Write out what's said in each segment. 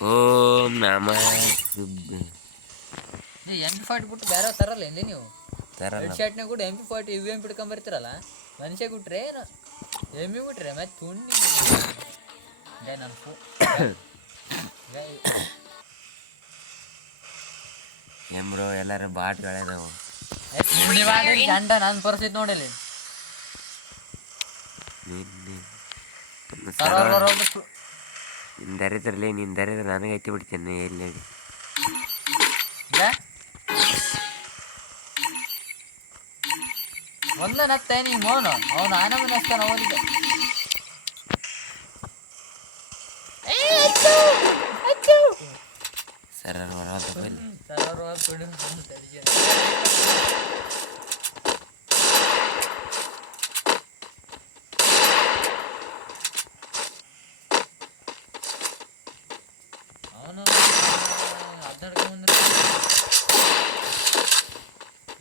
ಓಂ ನಮ MP40 ಬಿಟ್ಟು ಬೇರೆ ತರಲ್ಲ ಇಲ್ಲಿ ನೀವು ರೆಡ್ ಶರ್ಟ್ನಾಗ ಕೂಡ MP40 UM ಹಿಡ್ಕೊಂಬರ್ತಿರಲ್ಲ ಮನುಷ್ಯ ಬಿಟ್ರೆ ಏನು ಎಮ್ಮಿ ಬಿಟ್ರೆ ಮತ್ತೆ ತುಂಡಿ ಬ್ರೋ ಎಲ್ಲರೂ ಬಾಟ್ಗಳೇನವು ಗಂಡ ನಾನು ಪರಿಸ್ಥಿತಿ ನೋಡಿಲಿ ನಿನ್ ದರಿದ್ರಲ್ಲಿ ನೀನು ದರಿದ್ರ ನನಗೆ ಐತಿ ಬಿಡ್ತೇನೆ ಎಲ್ಲಿ ಒಂದ ನಗ್ತಾ ನೀ ಮೋನು ಅವನು ಆನಂದ ನಗ್ತಾನ ಅವನಿಗೆ ಸರ್ ಅವನು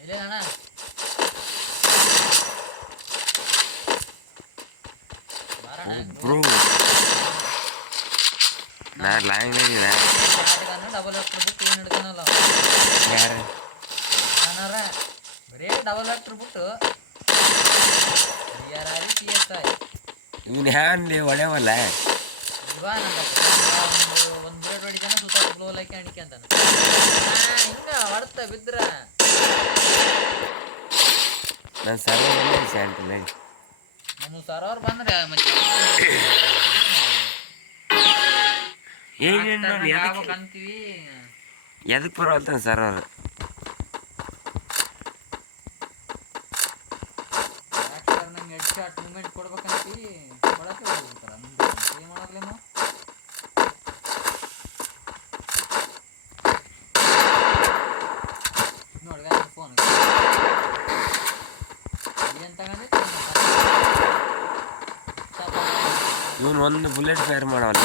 ಇಲ್ಲೇನಣ್ಣ ಬ್ರೋ ನಾ ಲ್ಯಾಂಗ್ವೇಜ್ ಡಬಲ್ ಆಕ್ಟರ್ ಬಿಟ್ಟು ಏನು ಹಿಡ್ತಾನಲ್ಲ ಯಾರು ನಾನಾರ ಬರೀ ಡಬಲ್ ಆಕ್ಟರ್ ಬಿಟ್ಟು PSI ಇವನು ಹ್ಯಾಂಡಿ ಒಳ್ಳೆವಲ್ಲ ಒಂದು ಬುಲೆಟ್ ಹೊಡಿತಾನ ಸುತ್ತ ಫ್ಲೋಲ್ ಹಾಕಿ ಅಣಿಕೆ ಹಿಂಗ ಹೊಡ್ತ ಬಿದ್ರ ನಾನು ಸರ್ವರ್ ಶಾಂತಿಲ್ಲ ನಮ್ಮ ಸರ್ವರ್ ಬಂದ್ರೆ ಮತ್ತೆ ಅಂತೀವಿ ಎದಕ್ಕೆ ಬರೋಲ್ತಾನೆ ಸರ್ವರ್ ನಂಗೆ ಹೆಡ್ ಶಾಟ್ ಮೂಮೆಂಟ್ ಕೊಡ್ಬೇಕಂತೀವಿ ಕೊಡಕ್ಕೆ ಹೋಗ್ಬಿಡ್ತಾರ ಏನು ಮಾಡೋದ್ಲೇನು ನೋಡ್ಗ ಫೋನ್ ಏನು ತಗೊಂಡೆ ಇವನು ಒಂದು ಬುಲೆಟ್ ಫೈರ್ ಮಾಡವಲ್ಲ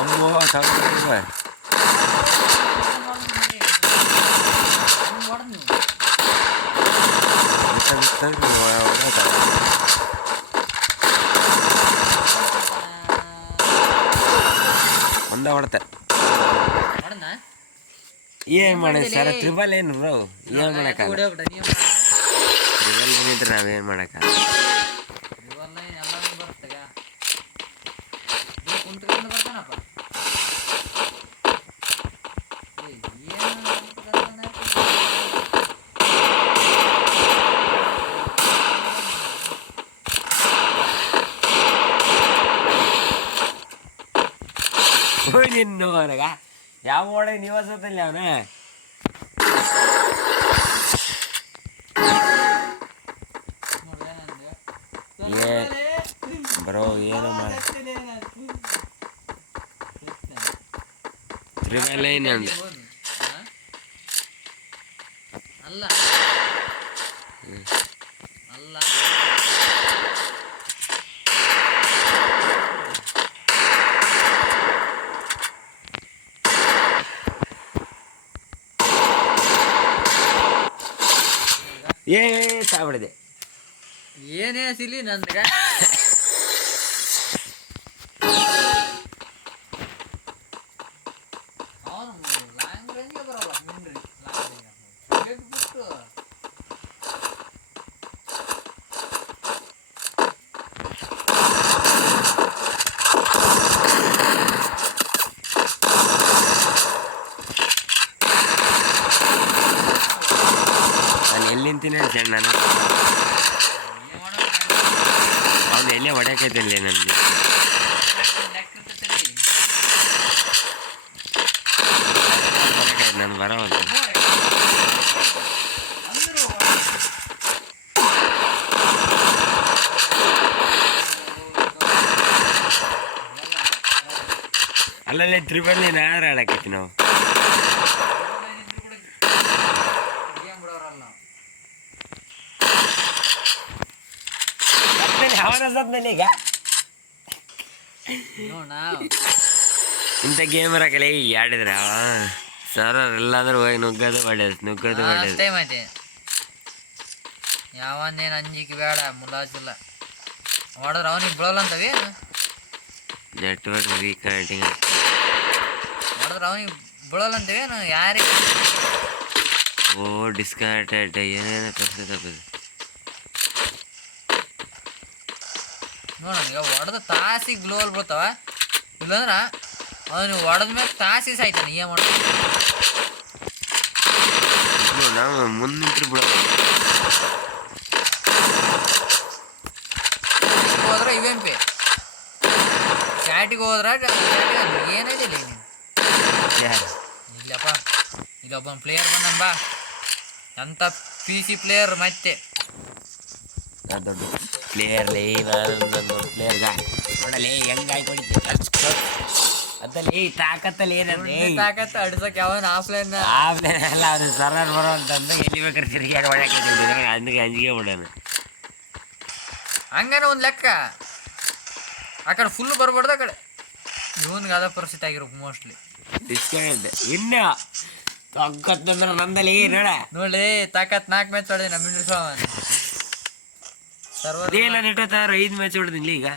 ಅಮ್ಮೋ ಸಾಕು ಒಂದ ಹೊಡ್ತ ಏನ್ ಮಾಡಿ ಸರ್ ತ್ರಿಬಲ್ ಏನು ಬ್ರೋ ಏನ್ ಮಾಡಕ್ಕಾಗಲ್ಲ ತ್ರಿಬಲ್ ಏನಿದ್ರೆ ನಾವೇನ್ ಮಾಡಕ್ಕಾಗಲ್ಲ ನಿನ್ನು ನನಗ ಯಾವ ಓಡೆ ನಿವಾಸದಲ್ಲಿ ಅವನ ಬ್ರೋ ಏನು ಮಾಡ ತ್ರಿಬಲ್ ಏನಂದ ಅಲ್ಲ ಅಲ್ಲ ಸಾಬಿಡಿದೆ ಏನೇ ಸಿಲಿ ನಂದ್ಗ ಅವನು ಲಾಂಗ್ ರೇಂಜ್ ಬರಲ್ಲ ಮಿಂಡ್ರಿ ಲಾಂಗ್ ರೇಂಜ್ ಬಿಟ್ಟು ನಾನು ಎಲ್ಲಿ ನಿಂತೀನಿ ನಾನು ಅವ್ನು ಎಲ್ಲೇ ಹೊಡ್ಯಾಕೈತಿಲ್ಲ ನನಗೆ ನಾನು ಬರೋವಂತ ಅಲ್ಲಲ್ಲೇ ತ್ರಿಬಲ್ ಏನಾರು ಆಡಕೈತಿ ನಾವು ಈಗ ಇಂಥ ಗೇಮರ ಕಲೆ ಆಡಿದ್ರೆ ಸರ್ ಎಲ್ಲಾದ್ರೂ ಹೋಗಿ ನುಗ್ಗದು ಹೊಡೆಯೋದು ಮತ್ತೆ ಯಾವನ್ನೇನು ಅಂಜಿಕೆ ಬೇಡ ಮುಲಾಜಿಲ್ಲ ಹೊಡೆದ್ರೆ ಅವನಿಗೆ ಬಿಡೋಲ್ಲ ಅಂತವೇನು ನೆಟ್ವರ್ಕ್ ರೀಕನೆಕ್ಟಿಂಗ್ ಮಾಡಿದ್ರೆ ಅವನಿಗೆ ಬೀಳಲ್ಲ ಅಂತೇವೇನು ಯಾರಿಗೆ ಓ ಡಿಸ್ಕನೆಕ್ಟೆಡ್ ಏನೇನು ತಪ್ಪಿದೆ ನೋಡೋಣ ಈಗ ಹೊಡೆದ ತಾಸಿಗೆ ಗ್ಲೋವಲ್ ಬೀಳ್ತಾವ ಇಲ್ಲಾಂದ್ರೆ ಅವನು ಹೊಡೆದ ಮೇಲೆ ತಾಸಿ ಸಾಯ್ತಾನೆ ಏನು ಮಾಡೋದು ನಾವು ಮುಂದೆ ನಿಂತ್ರು ಬಿಡೋ ಹೋದ್ರೆ ಇವೆಂಪಿ ಚಾಟಿಗೆ ಹೋದ್ರೆ ಏನಿದೆ ಇಲ್ಲಿ ಇಲ್ಲಪ್ಪ ಇಲ್ಲೊಬ್ಬನ ಪ್ಲೇಯರ್ ಬಂದನ್ ಬಾ ಎಂಥ PC ಪ್ಲೇಯರ್ ಮತ್ತೆ ದೊಡ್ಡ ಪ್ಲೇಯರ್ ಲೇ ನಾನು ಪ್ಲೇಯರ್ ನೋಡಲೇ ಹೆಂಗಾಗಿ ಹೊಡಿತೀವಿ ಅದಲ್ಲಿ ತಾಕತ್ತಲ್ಲಿ ಏನಂದ್ರೆ ತಾಕತ್ತ ಅಡ್ಸಕ್ಕೆ ಯಾವನ್ ಆಫ್ಲೈನ್ ಎಲ್ಲ ಅವ್ರು ಸರ್ವರ್ ಬರೋ ಅಂತಂದ್ರೆ ಎಲ್ಲಿ ಬೇಕಾದ್ರೆ ತಿರುಗಿಯಾಗ ಹೊಡಕ್ಕೆ ಅಂದಿಗೆ ಅಂಜಿಗೆ ಬಿಡೋಣ ಹಂಗಾನೆ ಒಂದು ಲೆಕ್ಕ ಆ ಕಡೆ ಫುಲ್ ಬರ್ಬಾರ್ದು ಆ ಕಡೆ ಇವನ್ಗೆ ಅದ ಪರಿಸ್ಥಿತಿ ಆಗಿರ್ಬೇಕು ಮೋಸ್ಟ್ಲಿ ಡಿಸ್ಕೌಂಟ್ ಇನ್ನು ತಗ್ಗತ್ತಂದ್ರೆ ನಂದಲ್ಲಿ ನೋಡ ನೋಡಿ ತಾಕತ್ 4 ಮ್ಯಾಚ್ ಹೊಡೆದೆ ನಮ್ಮ ಸರ್ವರ್ ಏನ ನೆಟ್ಟೋತಾರ 5 ಮ್ಯಾಚ್ ಹೊಡೆದಿಲ್ಲ ಈಗ